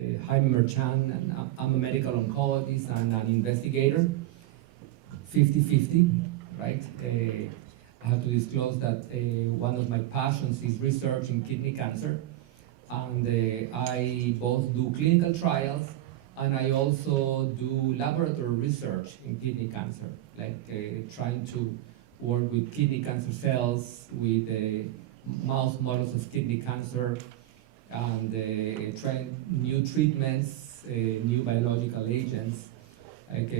Jaime, and I'm a medical oncologist and an investigator, 50-50, right? I have to disclose that one of my passions is research in kidney cancer, and I both do clinical trials and I also do laboratory research in kidney cancer, like trying to work with kidney cancer cells, with mouse models of kidney cancer, and trying new treatments, new biological agents. Like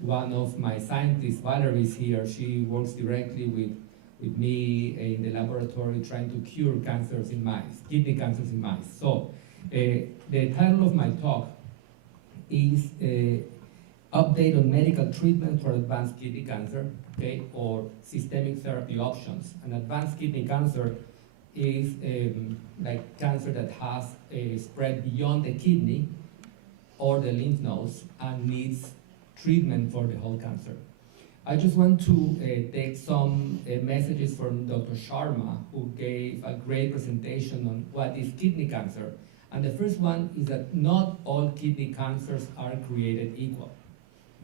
one of my scientists, Valerie, is here. She works directly with me in the laboratory trying to cure cancers in mice, kidney cancers in mice. So the title of my talk is Update on Medical Treatment for Advanced Kidney Cancer, okay, or Systemic Therapy Options. And advanced kidney cancer is like cancer that has spread beyond the kidney or the lymph nodes and needs treatment for the whole cancer. I just want to take some messages from Dr. Sharma, who gave a great presentation on what is kidney cancer. And the first one is that not all kidney cancers are created equal.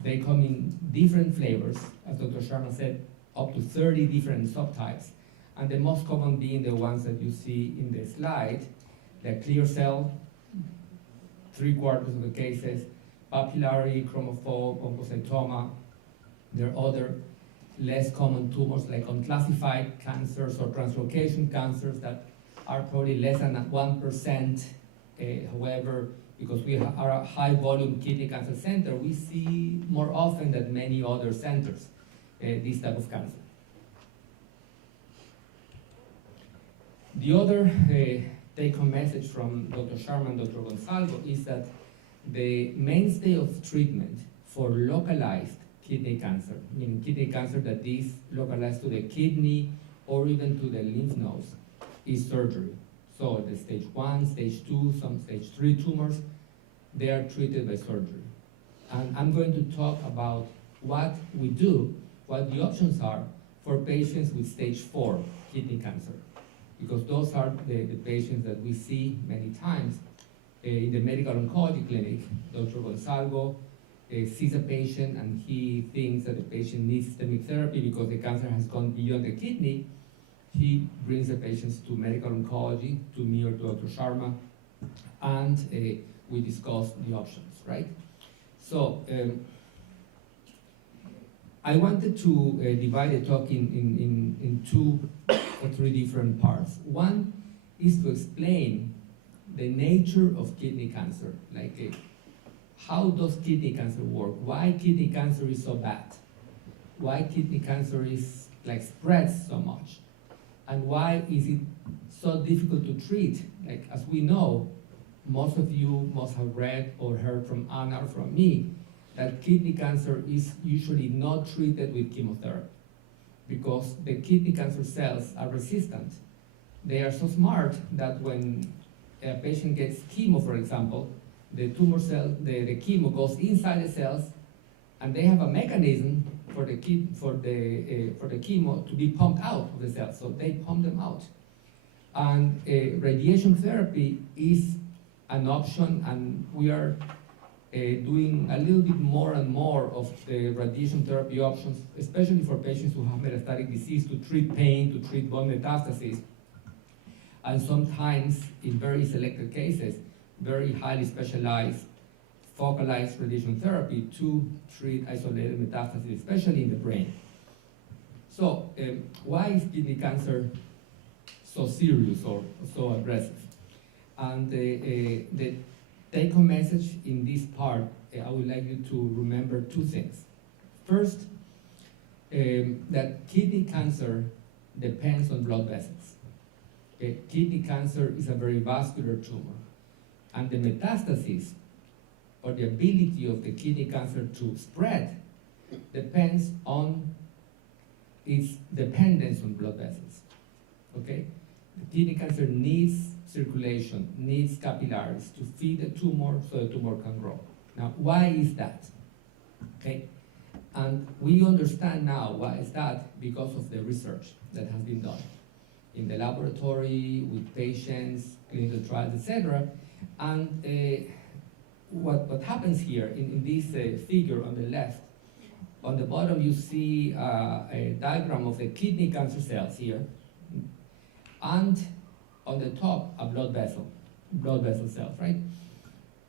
They come in different flavors, as Dr. Sharma said, up to 30 different subtypes. And the most common being the ones that you see in the slide, the clear cell, 3/4 of the cases, papillary, chromophobe, oncocytoma. There are other less common tumors like unclassified cancers or translocation cancers that are probably less than 1%. However, because we are a high volume kidney cancer center, we see more often than many other centers this type of cancer. The other take-home message from Dr. Sharma and Dr. Gonzalgo is that the mainstay of treatment for localized kidney cancer, meaning kidney cancer that is localized to the kidney or even to the lymph nodes, is surgery. So the stage 1, stage 2, some stage 3 tumors, they are treated by surgery. And I'm going to talk about what we do, what the options are for patients with stage 4 kidney cancer, because those are the patients that we see many times in the medical oncology clinic. Dr. Gonzalgo sees a patient and he thinks that the patient needs systemic therapy because the cancer has gone beyond the kidney. He brings the patients to medical oncology, to me or to Dr. Sharma, and we discuss the options, right? So I wanted to divide the talk in 2 or 3 different parts. One is to explain the nature of kidney cancer, like how does kidney cancer work? Why kidney cancer is so bad? Why kidney cancer is like spreads so much? And why is it so difficult to treat? Like, as we know, most of you must have read or heard from Anna or from me that kidney cancer is usually not treated with chemotherapy because the kidney cancer cells are resistant. They are so smart that when a patient gets chemo, for example, the tumor cell, the chemo goes inside the cells, and they have a mechanism for the chemo to be pumped out of the cells, so they pump them out. And radiation therapy is an option, and we are doing a little bit more and more of the radiation therapy options, especially for patients who have metastatic disease, to treat pain, to treat bone metastases, and sometimes, in very selected cases, very highly specialized focalized radiation therapy to treat isolated metastases, especially in the brain. So why is kidney cancer so serious or so aggressive? And the take-home message in this part, I would like you to remember 2 things. First, that kidney cancer depends on blood vessels. Kidney cancer is a very vascular tumor, and the metastasis or the ability of the kidney cancer to spread depends on its dependence on blood vessels, okay? The kidney cancer needs circulation, needs capillaries to feed the tumor so the tumor can grow. Now, why is that? Okay, and we understand now why is that because of the research that has been done in the laboratory with patients, clinical trials, etc. And what happens here in this figure on the left, on the bottom you see a diagram of the kidney cancer cells here, and on the top a blood vessel cells, right?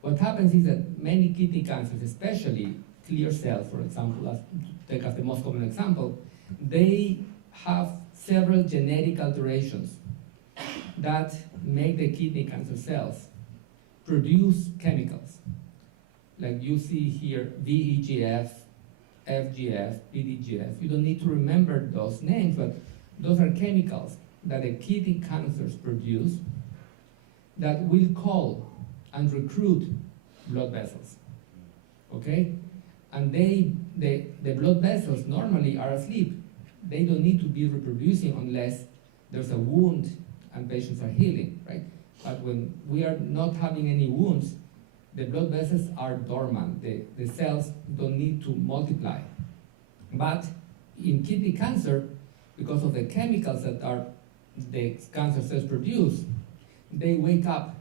What happens is that many kidney cancers, especially clear cells, for example, take as the most common example, they have several genetic alterations that make the kidney cancer cells produce chemicals. Like you see here, VEGF, FGF, PDGF. You don't need to remember those names, but those are chemicals that the kidney cancers produce that will call and recruit blood vessels, okay? And the blood vessels normally are asleep. They don't need to be reproducing unless there's a wound and patients are healing, right? But when we are not having any wounds, the blood vessels are dormant. The cells don't need to multiply. But in kidney cancer, because of the chemicals that the cancer cells produce, they wake up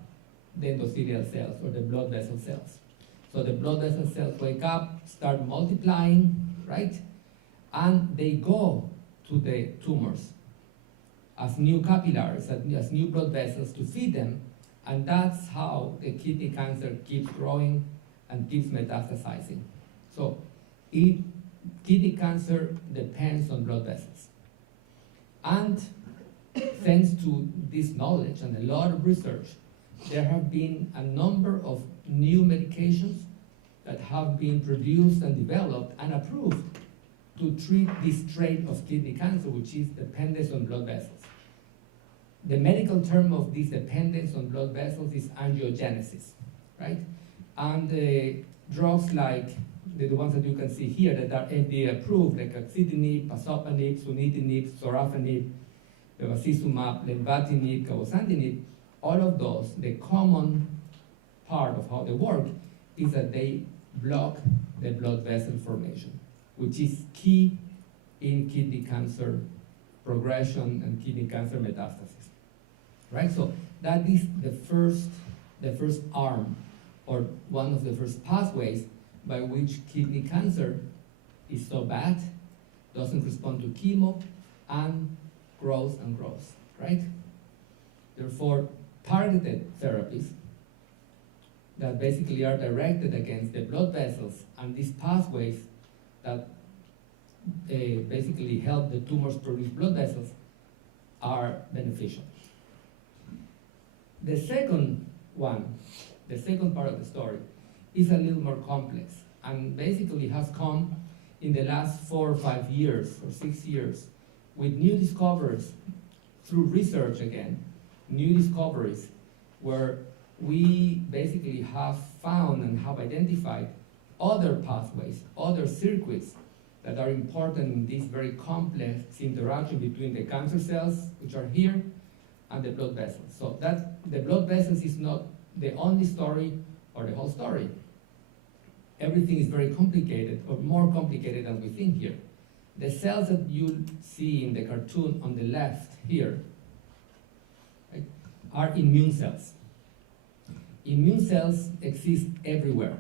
the endothelial cells or the blood vessel cells. So the blood vessel cells wake up, start multiplying, right? And they go to the tumors as new capillaries, as new blood vessels to feed them, and that's how the kidney cancer keeps growing and keeps metastasizing. So kidney cancer depends on blood vessels. And thanks to this knowledge and a lot of research, there have been a number of new medications that have been produced and developed and approved to treat this trait of kidney cancer, which is dependence on blood vessels. The medical term of this dependence on blood vessels is angiogenesis, right? And drugs like the ones that you can see here that are FDA approved, like axitinib, pazopanib, sunitinib, sorafenib, bevacizumab, lenvatinib, cabozantinib, all of those, the common part of how they work is that they block the blood vessel formation, which is key in kidney cancer progression and kidney cancer metastasis, right? So that is the first arm, or one of the first pathways by which kidney cancer is so bad, doesn't respond to chemo, and grows and grows, right? Therefore, targeted therapies that basically are directed against the blood vessels and these pathways that basically help the tumors produce blood vessels are beneficial. The second one, the second part of the story, is a little more complex and basically has come in the last 4 or 5 years or 6 years with new discoveries through research again, new discoveries where we basically have found and have identified other pathways, other circuits that are important in this very complex interaction between the cancer cells, which are here, and the blood vessels. So that the blood vessels is not the only story or the whole story. Everything is very complicated, or more complicated than we think here. The cells that you see in the cartoon on the left here, right, are immune cells. Immune cells exist everywhere.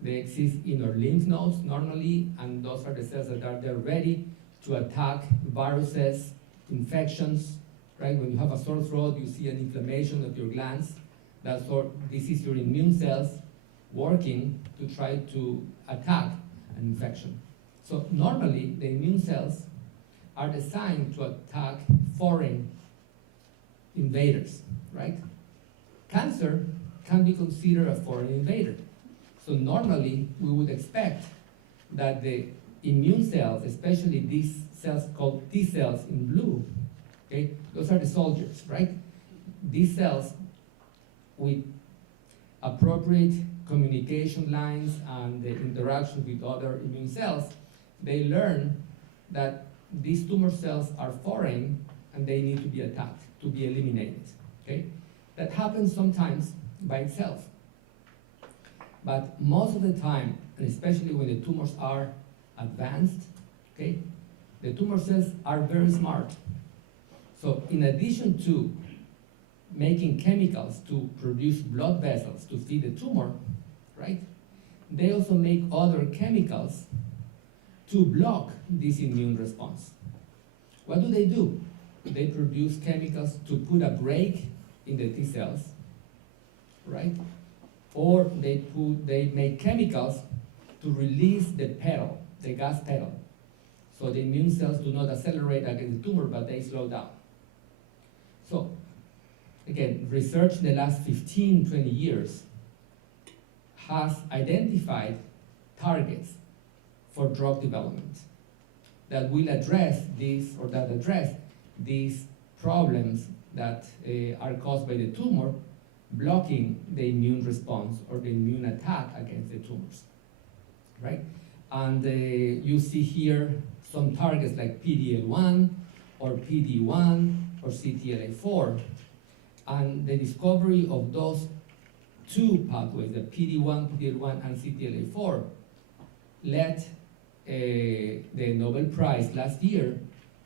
They exist in our lymph nodes normally, and those are the cells that are there ready to attack viruses, infections, right? When you have a sore throat, you see an inflammation of your glands. This is your immune cells working to try to attack an infection. So normally, the immune cells are designed to attack foreign invaders, right? Cancer can be considered a foreign invader. So normally, we would expect that the immune cells, especially these cells called T cells in blue, okay, those are the soldiers, right? These cells, with appropriate communication lines and the interaction with other immune cells, they learn that these tumor cells are foreign and they need to be attacked, to be eliminated, okay? That happens sometimes by itself. But most of the time, and especially when the tumors are advanced, okay, the tumor cells are very smart. So in addition to making chemicals to produce blood vessels to feed the tumor, right? They also make other chemicals to block this immune response. What do? They produce chemicals to put a brake in the T cells, right? Or they make chemicals to release the pedal, the gas pedal. So the immune cells do not accelerate against the tumor, but they slow down. So again, research in the last 15, 20 years has identified targets for drug development that will address these problems that are caused by the tumor, blocking the immune response or the immune attack against the tumors, right? And you see here some targets like PD-L1 or PD-1 or CTLA-4. And the discovery of those two pathways, the PD-1, PD-L1, and CTLA-4, led the Nobel Prize last year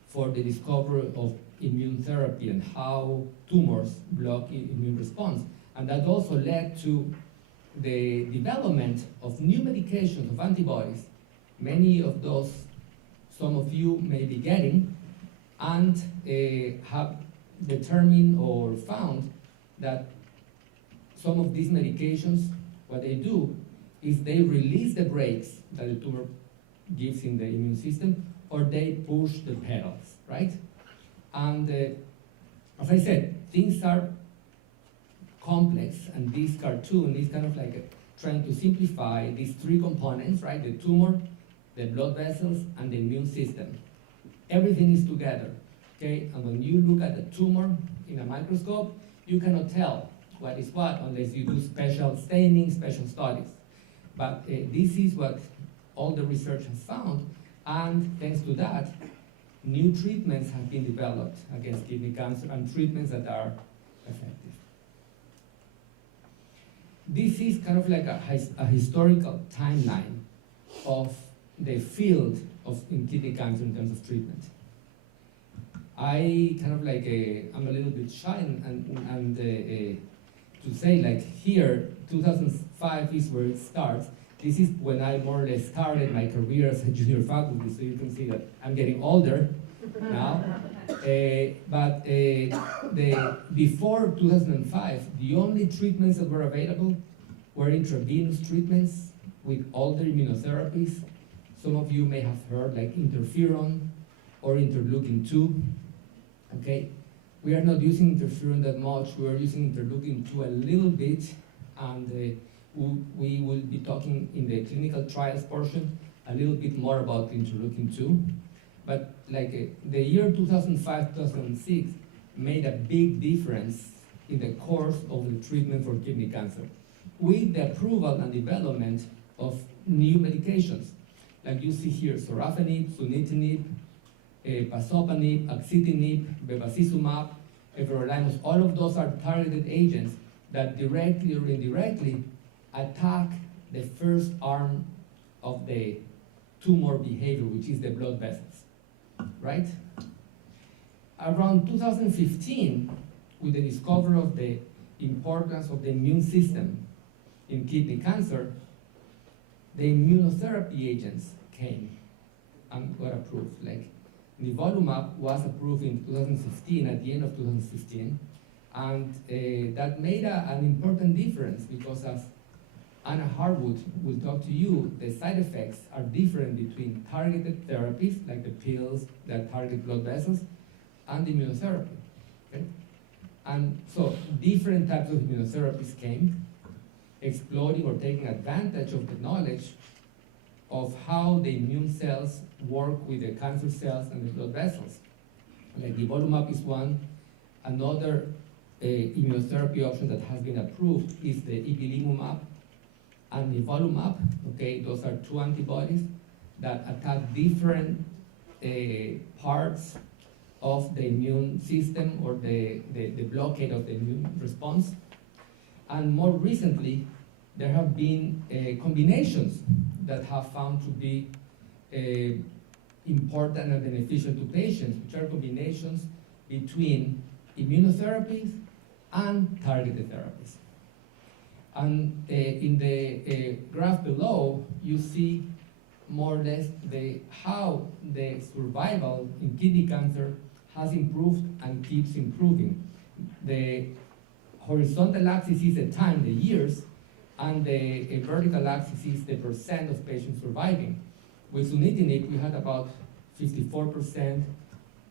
for the discovery of immune therapy and how tumors block immune response. And that also led to the development of new medications, of antibodies. Many of those, some of you may be getting, and have determined or found that some of these medications, what they do is they release the brakes that the tumor gives in the immune system, or they push the pedals, right? And as I said, things are complex, and this cartoon is kind of like trying to simplify these three components, right? The tumor, the blood vessels, and the immune system. Everything is together, okay? And when you look at a tumor in a microscope, you cannot tell what is what unless you do special staining, special studies. But this is what all the research has found, and thanks to that, new treatments have been developed against kidney cancer, and treatments that are effective. This is kind of like a historical timeline of the field in kidney cancer in terms of treatment. I kind of like, I'm a little bit shy and to say like here, 2005 is where it starts. This is when I more or less started my career as a junior faculty, so you can see that I'm getting older now. But before 2005, the only treatments that were available were intravenous treatments with older immunotherapies. Some of you may have heard like interferon or interleukin-2. Okay, we are not using interferon that much. We are using interleukin-2 a little bit, and we will be talking in the clinical trials portion a little bit more about interleukin-2. But like the year 2005-2006 made a big difference in the course of the treatment for kidney cancer, with the approval and development of new medications. Like you see here, sorafenib, sunitinib, pazopanib, axitinib, bevacizumab, everolimus. All of those are targeted agents that directly or indirectly attack the first arm of the tumor behavior, which is the blood vessels, right? Around 2015, with the discovery of the importance of the immune system in kidney cancer, the immunotherapy agents came and got approved. Like nivolumab was approved in 2015, at the end of 2015, and that made an important difference because, as Anna Harwood will talk to you, the side effects are different between targeted therapies, like the pills that target blood vessels, and immunotherapy, okay? And so different types of immunotherapies came, exploiting or taking advantage of the knowledge of how the immune cells work with the cancer cells and the blood vessels. Like nivolumab is one. Another immunotherapy option that has been approved is the ipilimumab and nivolumab. Okay, those are two antibodies that attack different parts of the immune system, or the blockade of the immune response. And more recently, there have been combinations that have found to be important and beneficial to patients, which are combinations between immunotherapies and targeted therapies. And in the graph below, you see more or less how the survival in kidney cancer has improved and keeps improving. The horizontal axis is the time, the years, and the vertical axis is the percent of patients surviving. With sunitinib, we had about 54%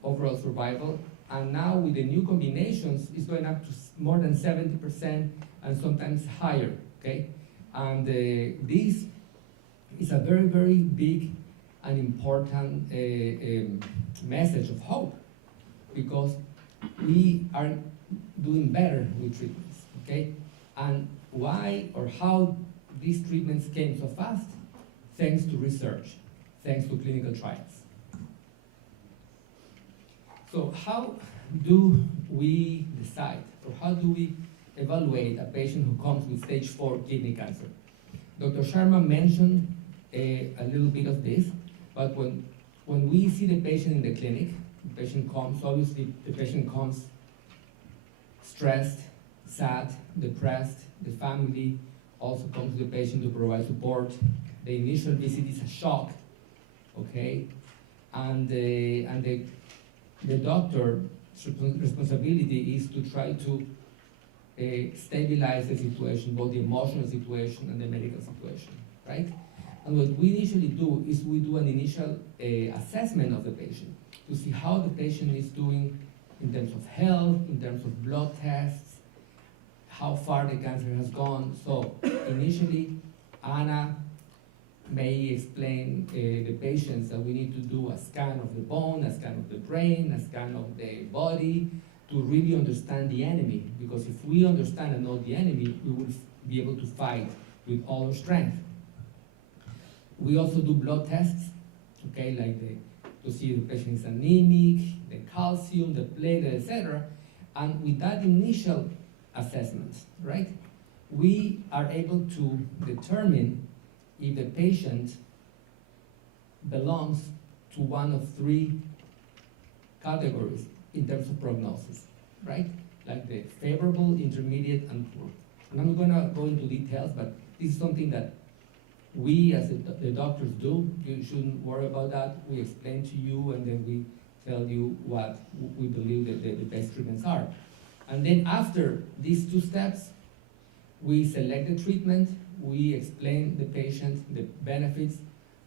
overall survival, and now with the new combinations, it's going up to more than 70% and sometimes higher, okay? And this is a very, very big and important message of hope, because we are doing better with treatments, okay? And why or how these treatments came so fast? Thanks to research, thanks to clinical trials. So how do we decide, or how do we evaluate a patient who comes with stage 4 kidney cancer? Dr. Sharma mentioned a little bit of this, but when we see the patient in the clinic, the patient comes, obviously the patient comes stressed, sad, depressed. The family also comes to the patient to provide support. The initial visit is a shock, okay? And the doctor's responsibility is to try to stabilize the situation, both the emotional situation and the medical situation, right? And what we initially do is we do an initial assessment of the patient to see how the patient is doing in terms of health, in terms of blood tests, how far the cancer has gone. So initially, Anna may explain the patients that we need to do a scan of the bone, a scan of the brain, a scan of the body, to really understand the enemy. Because if we understand and know the enemy, we will be able to fight with all our strength. We also do blood tests, okay, like to see if the patient is anemic, the calcium, the platelet, etc. And with that initial assessment, right, we are able to determine if the patient belongs to one of 3 categories in terms of prognosis, right? Like the favorable, intermediate, and poor. And I'm not gonna go into details, but this is something that we as the doctors do. You shouldn't worry about that. We explain to you, and then we tell you what we believe that the best treatments are. And then after these 2 steps, we select the treatment, we explain the patient the benefits,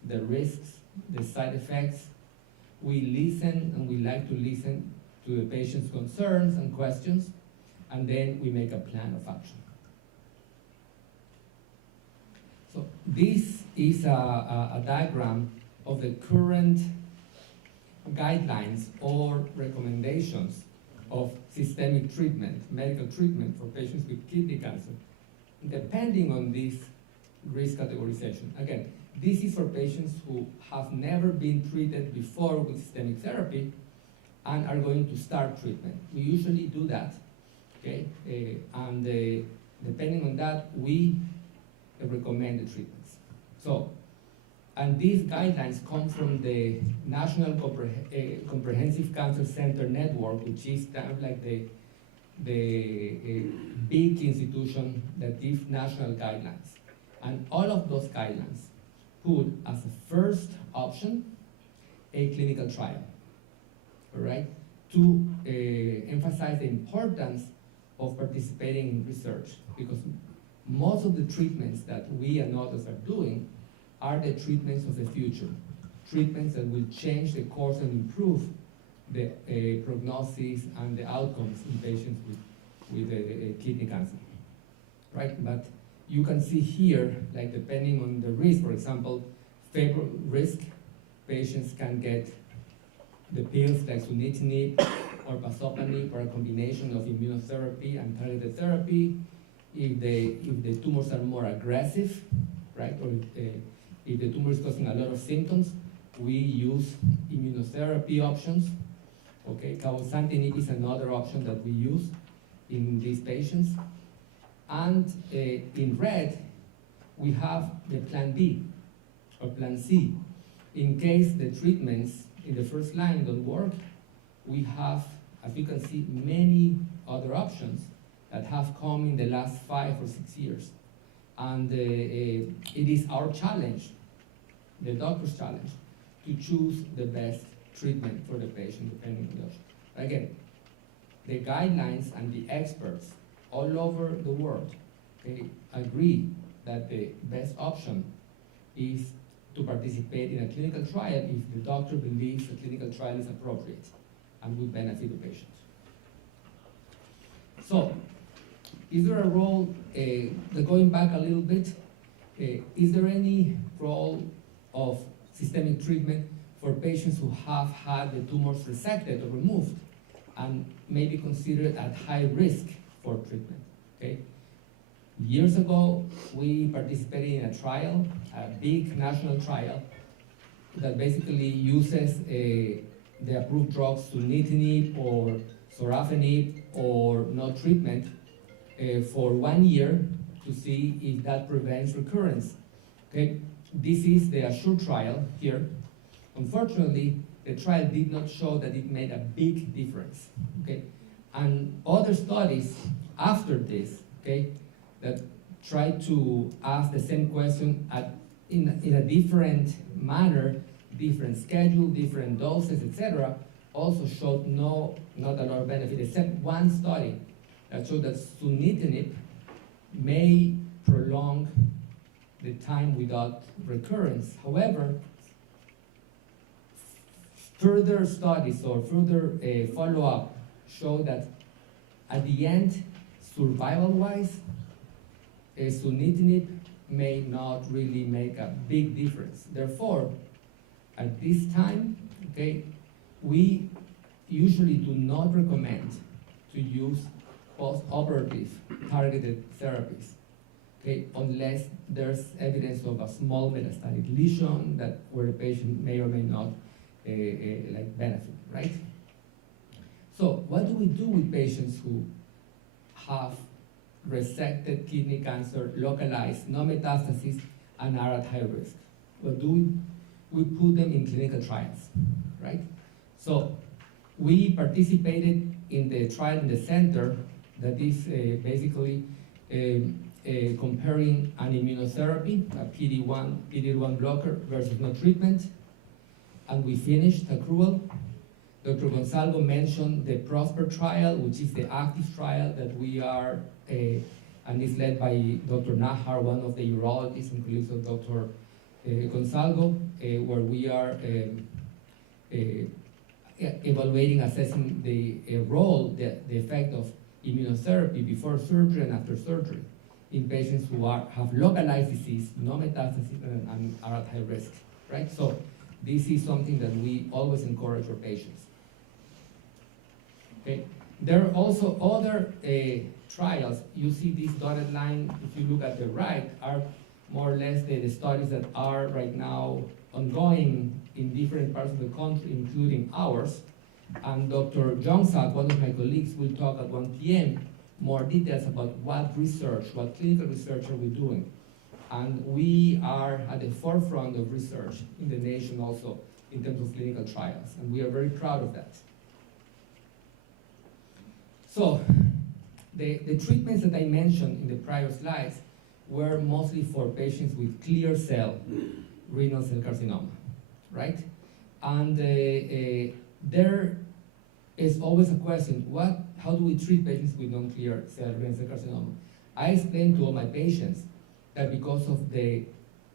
the risks, the side effects. We listen, and we like to listen to the patient's concerns and questions, and then we make a plan of action. So this is a diagram of the current guidelines or recommendations of systemic treatment, medical treatment for patients with kidney cancer, depending on this risk categorization. Again, this is for patients who have never been treated before with systemic therapy and are going to start treatment. We usually do that, okay? And depending on that, we recommend the treatments. So, and these guidelines come from the National Comprehensive Cancer Center Network, which is kind of like the big institution that gives national guidelines. And all of those guidelines put as a first option a clinical trial, all right? To emphasize the importance of participating in research, because most of the treatments that we and others are doing are the treatments of the future, treatments that will change the course and improve the prognosis and the outcomes in patients with kidney cancer, right? But you can see here, like depending on the risk, for example, favorable risk, patients can get the pills like sunitinib or pazopanib, or a combination of immunotherapy and targeted therapy. If the tumors are more aggressive, right, or if the tumor is causing a lot of symptoms, we use immunotherapy options. Okay, cabozantinib is another option that we use in these patients. And in red, we have the plan B or plan C. In case the treatments in the first line don't work, we have, as you can see, many other options that have come in the last 5 or 6 years. And it is our challenge, the doctor's challenge, to choose the best treatment for the patient depending on the option. Again, the guidelines and the experts all over the world, they agree that the best option is to participate in a clinical trial if the doctor believes the clinical trial is appropriate and will benefit the patient. So, is there a role, going back a little bit, is there any role of systemic treatment for patients who have had the tumors resected or removed and may be considered at high risk for treatment? Okay? Years ago, we participated in a trial, a big national trial, that basically uses the approved drugs sunitinib or sorafenib or no treatment for 1 year to see if that prevents recurrence. Okay? This is the ASSURE trial here. Unfortunately, the trial did not show that it made a big difference. Okay? And other studies after this, okay, that tried to ask the same question in a different manner, different schedule, different doses, etc., also showed not a lot of benefit, except one study that showed that sunitinib may prolong the time without recurrence. However, further studies or further follow-up show that at the end, survival-wise, sunitinib may not really make a big difference. Therefore, at this time, okay, we usually do not recommend to use post-operative targeted therapies, okay, unless there's evidence of a small metastatic lesion that where the patient may or may not like benefit, right? So what do we do with patients who have resected kidney cancer, localized, no metastasis, and are at high risk? Well, we put them in clinical trials, right? So we participated in the trial in the center that is basically comparing an immunotherapy, a PD-1 blocker versus no treatment, and we finished accrual. Dr. Gonzalo mentioned the PROSPER trial, which is the active trial that we are, and is led by Dr. Nahar, one of the urologists and colleagues of Dr. Gonzalo, where we are evaluating, assessing the role, the effect of immunotherapy before surgery and after surgery in patients who have localized disease, no metastasis, and are at high risk, right? So this is something that we always encourage our patients. Okay. There are also other trials. You see this dotted line, if you look at the right, are more or less the studies that are right now ongoing in different parts of the country, including ours. And Dr. Jongsak, one of my colleagues, will talk at 1 p.m. more details about what research, what clinical research are we doing. And we are at the forefront of research in the nation also in terms of clinical trials, and we are very proud of that. So, the treatments that I mentioned in the prior slides were mostly for patients with clear cell renal cell carcinoma, right? And there is always a question, how do we treat patients with non-clear cell renal cell carcinoma? I explained to all my patients that because of the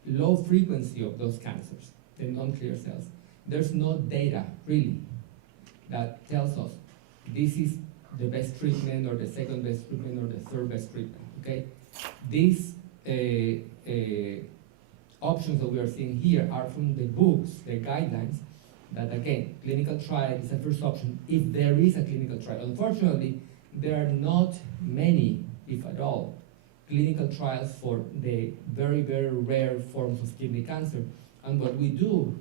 low frequency of those cancers, the non-clear cells, there's no data, really, that tells us this is the best treatment or the second best treatment or the third best treatment, okay? These options that we are seeing here are from the books, the guidelines, that again, clinical trial is the first option if there is a clinical trial. Unfortunately, there are not many, if at all, clinical trials for the very, very rare forms of kidney cancer. And what we do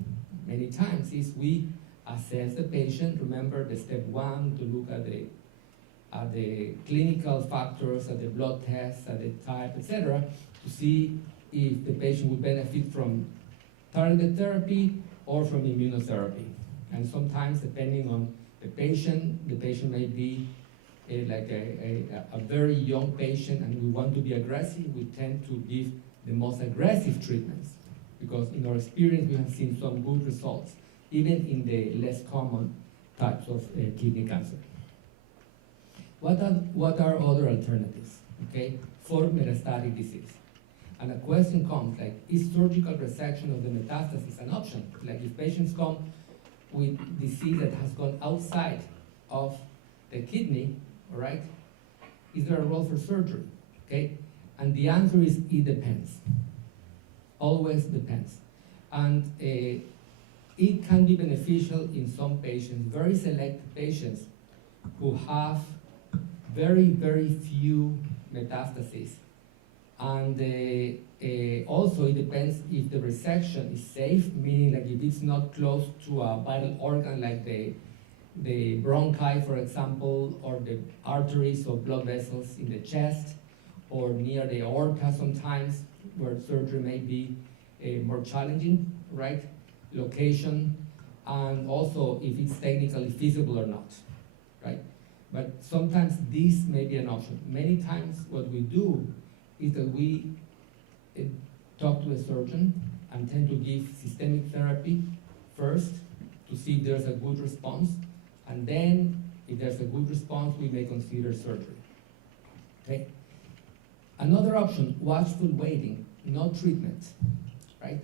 many times is we assess the patient, remember the step one, to look at the clinical factors, at the blood tests, at the type, etc., to see if the patient would benefit from targeted therapy or from immunotherapy. And sometimes, depending on the patient may be like a very young patient and we want to be aggressive, we tend to give the most aggressive treatments, because in our experience we have seen some good results, even in the less common types of kidney cancer. What are other alternatives, okay, for metastatic disease? And a question comes like, is surgical resection of the metastasis an option? Like if patients come with disease that has gone outside of the kidney, all right, is there a role for surgery, okay? And the answer is it depends. Always depends. And it can be beneficial in some patients, very select patients who have very, very few metastases. And also it depends if the resection is safe, meaning like if it's not close to a vital organ like the bronchi, for example, or the arteries or blood vessels in the chest, or near the aorta sometimes, where surgery may be more challenging, right? Location, and also if it's technically feasible or not, right? But sometimes this may be an option. Many times what we do is that we talk to a surgeon and tend to give systemic therapy first to see if there's a good response, and then if there's a good response, we may consider surgery, okay? Another option, watchful waiting, no treatment, right?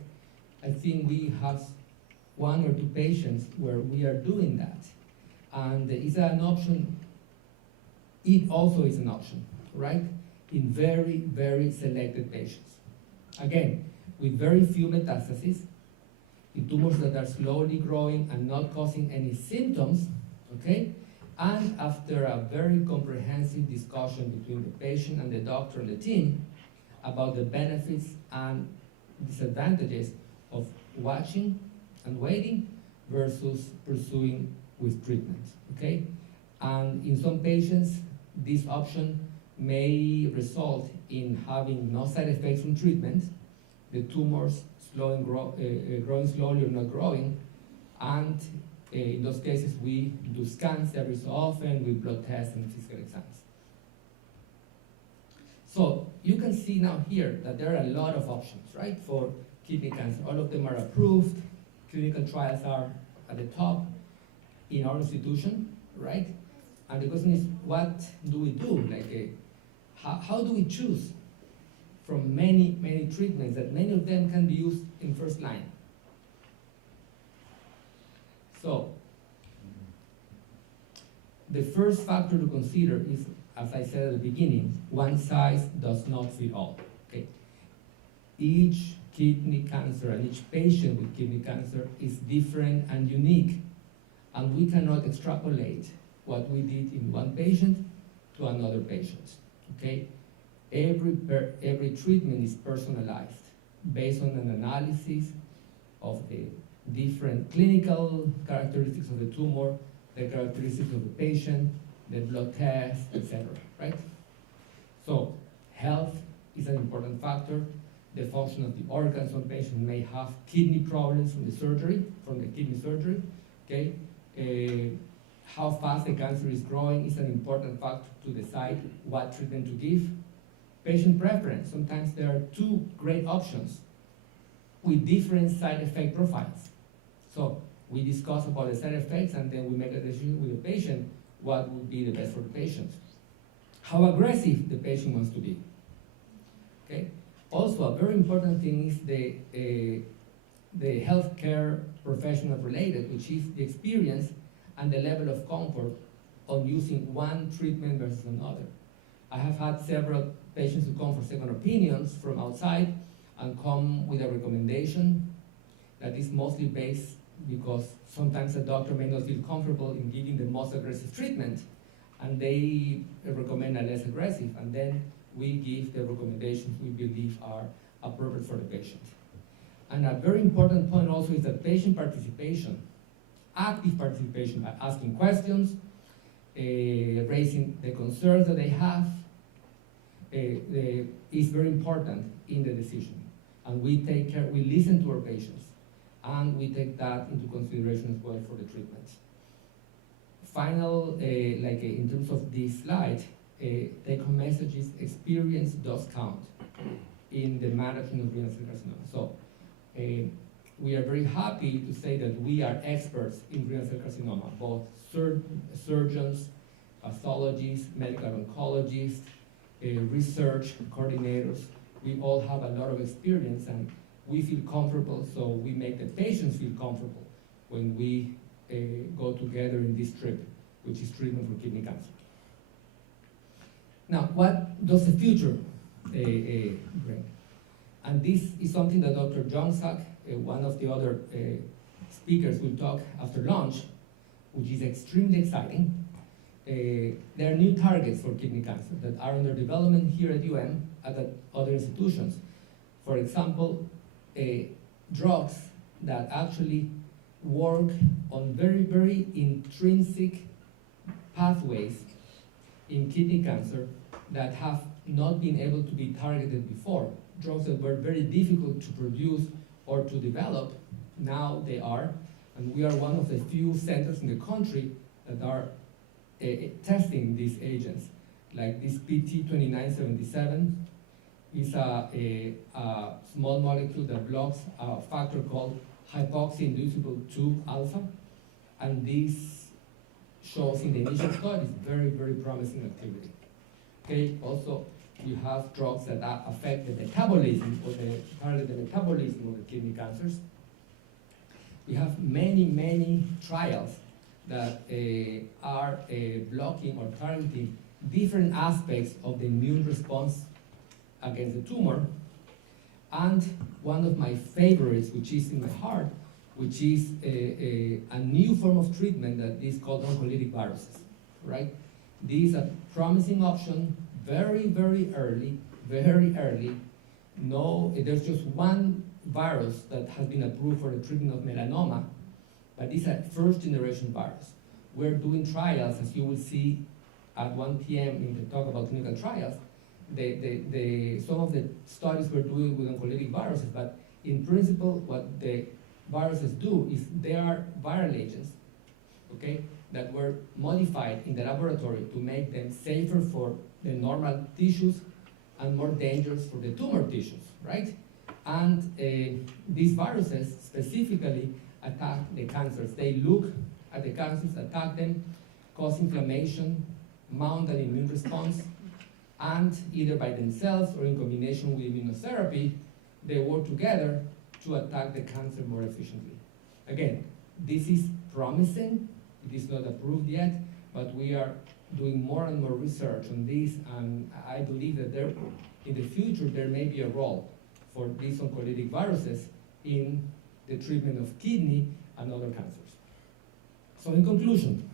I think we have 1 or 2 patients where we are doing that. And is that an option? It also is an option, right? In very, very selected patients. Again, with very few metastases, in tumors that are slowly growing and not causing any symptoms, okay? And after a very comprehensive discussion between the patient and the doctor and the team about the benefits and disadvantages of watching and waiting versus pursuing with treatment, okay? And in some patients, this option may result in having no side effects from treatment, the tumors growing slowly or not growing, and in those cases we do scans every so often with blood tests and physical exams. So you can see now here that there are a lot of options, right, for kidney cancer. All of them are approved, clinical trials are at the top in our institution, right? And the question is, what do we do? Like, how do we choose from many, many treatments that many of them can be used in first line? So, the first factor to consider is, as I said at the beginning, one size does not fit all, okay? Each kidney cancer and each patient with kidney cancer is different and unique, and we cannot extrapolate what we did in one patient to another patient, okay? Every treatment is personalized based on an analysis of the different clinical characteristics of the tumor, the characteristics of the patient, the blood test, etc., right? So health is an important factor. The function of the organs. Some patients may have kidney problems from the surgery, okay? How fast the cancer is growing is an important factor to decide what treatment to give. Patient preference. Sometimes there are 2 great options with different side effect profiles. So we discuss about the side effects and then we make a decision with the patient what would be the best for the patient. How aggressive the patient wants to be, okay? Also, a very important thing is the healthcare professional related, which is the experience and the level of comfort on using one treatment versus another. I have had several patients who come for second opinions from outside and come with a recommendation that is mostly based because sometimes a doctor may not feel comfortable in giving the most aggressive treatment, and they recommend a less aggressive, and then we give the recommendations we believe are appropriate for the patient. And a very important point also is that patient participation, active participation by asking questions, raising the concerns that they have, is very important in the decision. And we take care, we listen to our patients, and we take that into consideration as well for the treatment. final, in terms of this slide, take-home message is experience does count in the management of renal cell carcinoma. So we are very happy to say that we are experts in renal cell carcinoma, both surgeons, pathologists, medical oncologists, research coordinators. We all have a lot of experience, and we feel comfortable, so we make the patients feel comfortable when we go together in this trip, which is treatment for kidney cancer. Now, what does the future bring? And this is something that Dr. Jongsak, one of the other speakers, will talk after lunch, which is extremely exciting. There are new targets for kidney cancer that are under development here at UM and at other institutions. For example, drugs that actually work on very, very intrinsic pathways in kidney cancer that have not been able to be targeted before. Drugs that were very difficult to produce or to develop, now they are, and we are one of the few centers in the country that are testing these agents. Like this PT2977 is a small molecule that blocks a factor called hypoxia-inducible 2 alpha, and this shows in the initial studies very, very promising activity. Okay, also you have drugs that affect the metabolism or target the metabolism of the kidney cancers. We have many, many trials that are blocking or targeting different aspects of the immune response against the tumor. And one of my favorites, which is in my heart, which is a new form of treatment that is called oncolytic viruses, right? This is a promising option, very, very early, very early. No, there's just one virus that has been approved for the treatment of melanoma, but it's a first-generation virus. We're doing trials, as you will see at 1 p.m. in the talk about clinical trials. Some of the studies we're doing with oncolytic viruses, but in principle, what the viruses do is they are viral agents, okay, that were modified in the laboratory to make them safer for the normal tissues and more dangerous for the tumor tissues, right? And these viruses specifically attack the cancers. They look at the cancers, attack them, cause inflammation, mount an immune response, and either by themselves or in combination with immunotherapy, they work together to attack the cancer more efficiently. Again, this is promising. It is not approved yet, but we are doing more and more research on this, and I believe that there, in the future, there may be a role for these oncolytic viruses in the treatment of kidney and other cancers. So in conclusion,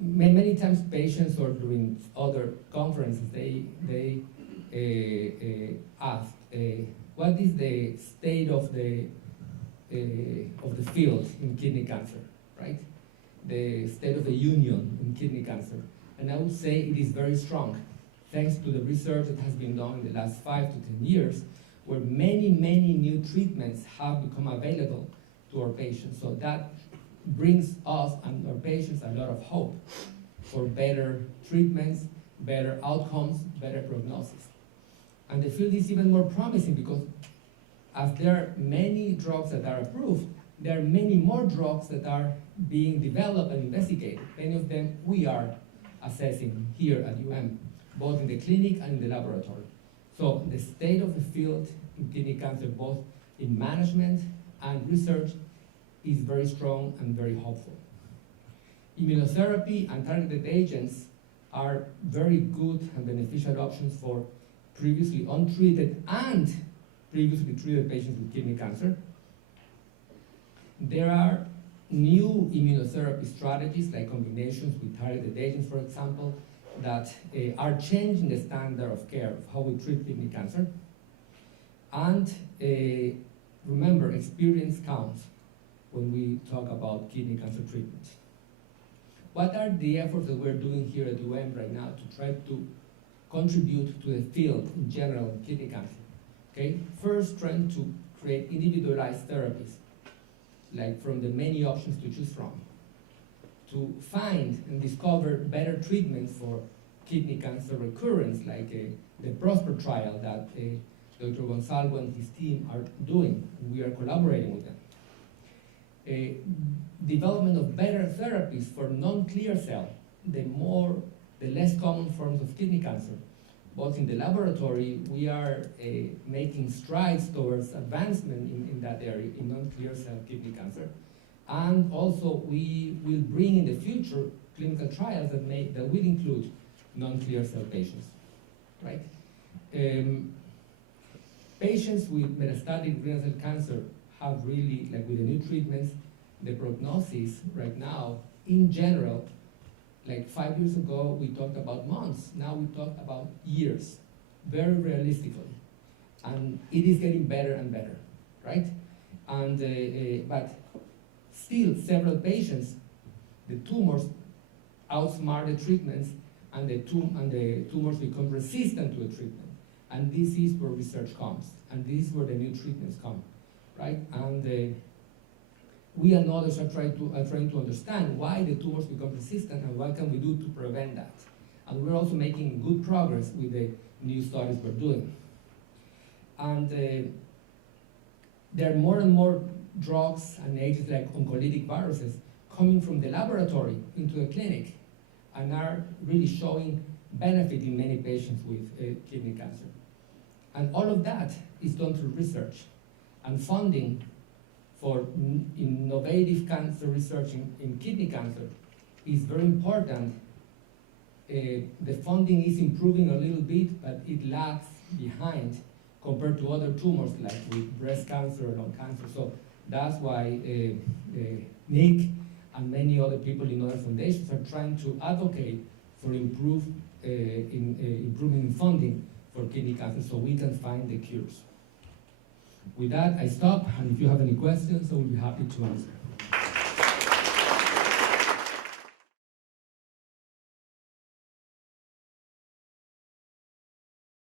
many times patients or during other conferences, they ask, what is the state of the field in kidney cancer, right? The state of the union in kidney cancer. And I would say it is very strong, thanks to the research that has been done in the last 5 to 10 years, where many, many new treatments have become available to our patients. So that brings us and our patients a lot of hope for better treatments, better outcomes, better prognosis. And the field is even more promising because as there are many drugs that are approved, there are many more drugs that are being developed and investigated. Many of them we are assessing here at UM, both in the clinic and in the laboratory. So the state of the field in kidney cancer, both in management and research, is very strong and very hopeful. Immunotherapy and targeted agents are very good and beneficial options for previously untreated and previously treated patients with kidney cancer. There are new immunotherapy strategies like combinations with targeted agents, for example, that are changing the standard of care of how we treat kidney cancer. And remember, experience counts when we talk about kidney cancer treatment. What are the efforts that we're doing here at UM right now to try to contribute to the field in general in kidney cancer? Okay, first, trying to create individualized therapies, like from the many options to choose from. to find and discover better treatments for kidney cancer recurrence, like the PROSPER trial that Dr. Gonzalo and his team are doing. We are collaborating with them. Development of better therapies for non-clear cell, the less common forms of kidney cancer. Both in the laboratory, we are making strides towards advancement in that area, in non-clear cell kidney cancer. And also, we will bring in the future clinical trials that will include non-clear cell patients, right? Patients with metastatic renal cell cancer have really, like with the new treatments, the prognosis right now, in general, like 5 years ago, we talked about months. Now we talk about years, very realistically. And it is getting better and better, right? And, but still, several patients, the tumors outsmart the treatments, and the tumors become resistant to the treatment. And this is where research comes, and this is where the new treatments come, right? And we and others are trying to understand why the tumors become resistant and what can we do to prevent that. And we're also making good progress with the new studies we're doing. And there are more and more drugs and agents like oncolytic viruses coming from the laboratory into the clinic and are really showing benefit in many patients with kidney cancer. And all of that is done through research, and funding for innovative cancer research in kidney cancer is very important. The funding is improving a little bit, but it lags behind compared to other tumors like with breast cancer or lung cancer. So that's why Nick and many other people in other foundations are trying to advocate for improvement in funding for kidney cancer so we can find the cures. With that, I stop, and if you have any questions, I will be happy to answer.